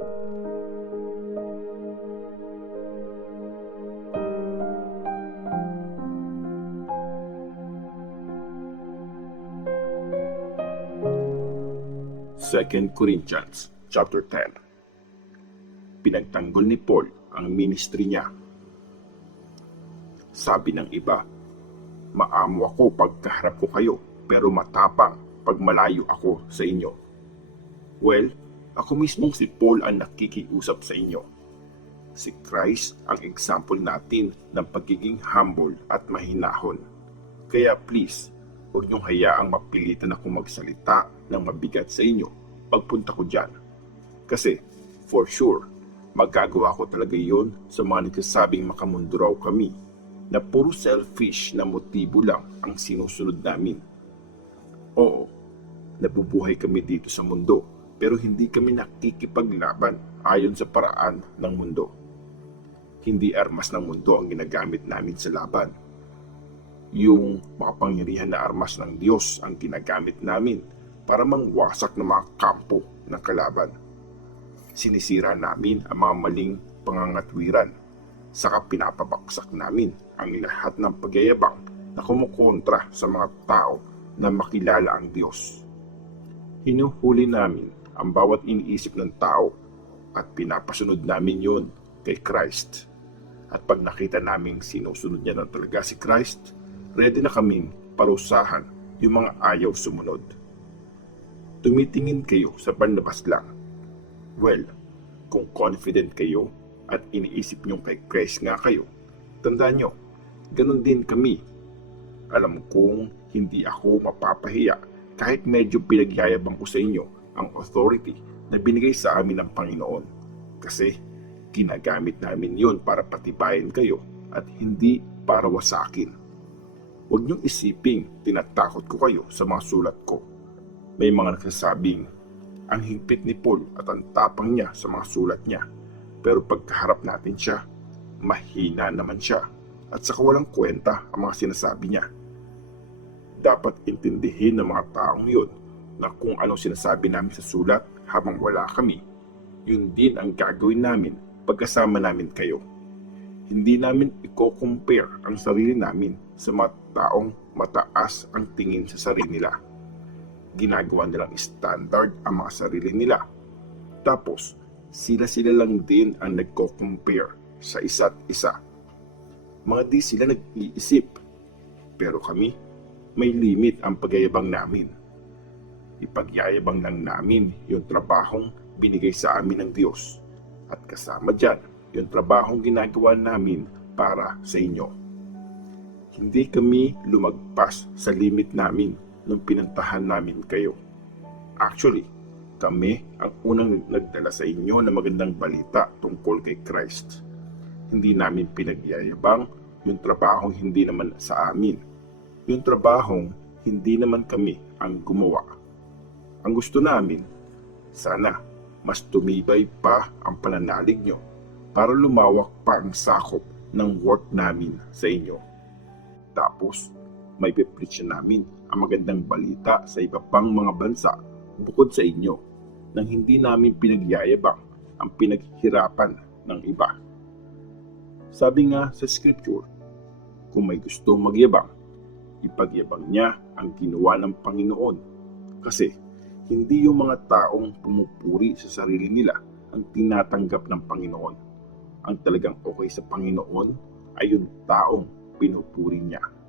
2 Corinthians chapter 10. Pinagtanggol ni Paul ang ministry niya. Sabi ng iba, maamo ako pagkaharap ko kayo, pero matapang pag malayo ako sa inyo. Well, ako mismong si Paul ang nakikiusap sa inyo. Si Christ ang example natin ng pagiging humble at mahinahon. Kaya please, huwag niyong hayaang mapilitan ako magsalita ng mabigat sa inyo pagpunta ko dyan. Kasi, for sure, magagawa ko talaga yon sa mga nagsasabing makamundo raw kami, na puro selfish na motibo lang ang sinusunod namin. Oo, nabubuhay kami dito sa mundo, pero hindi kami nakikipaglaban ayon sa paraan ng mundo. Hindi armas ng mundo ang ginagamit namin sa laban. Yung makapangyarihan na armas ng Diyos ang ginagamit namin para mangwasak ng mga kampo ng kalaban. Sinisira namin ang mga maling pangangatwiran, saka pinapabaksak namin ang lahat ng pagyayabang na kumukontra sa mga tao na makilala ang Diyos. Hinuhuli namin ang bawat iniisip ng tao at pinapasunod namin yon kay Christ. At pag nakita naming sinusunod niya na talaga si Christ, ready na kaming parusahan yung mga ayaw sumunod. Tumitingin kayo sa Barnabas lang. Well, kung confident kayo at iniisip nyo kay Christ nga kayo, tandaan nyo, ganun din kami. Alam kong hindi ako mapapahiya kahit medyo pinagyayabang ko sa inyo ang authority na binigay sa amin ng Panginoon. Kasi ginagamit namin yon para patibayin kayo at hindi para wasakin. Huwag niyong isiping tinatakot ko kayo sa mga sulat ko. May mga nagsasabing, ang higpit ni Paul at ang tapang niya sa mga sulat niya. Pero pagkaharap natin siya, mahina naman siya at saka walang kwenta ang mga sinasabi niya. Dapat intindihin ng mga taong yun na kung anong sinasabi namin sa sulat habang wala kami, yun din ang gagawin namin pagkasama namin kayo. Hindi namin i-compare ang sarili namin sa mga taong mataas ang tingin sa sarili nila. Ginagawa nilang standard ang mga sarili nila. Tapos, sila lang din ang nagko-compare sa isa't isa. Mga di sila nag-iisip. Pero kami, may limit ang pagyayabang namin. Ipagyayabang lang namin yung trabahong binigay sa amin ng Diyos. At kasama dyan, yung trabahong ginagawa namin para sa inyo. Hindi kami lumagpas sa limit namin nung pinuntahan namin kayo. Actually, kami ang unang nagdala sa inyo ng magandang balita tungkol kay Christ. Hindi namin pinagyayabang yung trabahong hindi naman sa amin. Yung trabahong hindi naman kami ang gumawa. Ang gusto namin, sana mas tumibay pa ang pananalig nyo para lumawak pa ang sakop ng work namin sa inyo. Tapos, may pipreach namin ang magandang balita sa iba pang mga bansa bukod sa inyo nang hindi namin pinagyayabang ang pinaghirapan ng iba. Sabi nga sa scripture, kung may gusto magyabang, ipagyabang niya ang ginawa ng Panginoon. Kasi hindi yung mga taong pumupuri sa sarili nila ang tinatanggap ng Panginoon. Ang talagang okay sa Panginoon ay yung taong pinupuri niya.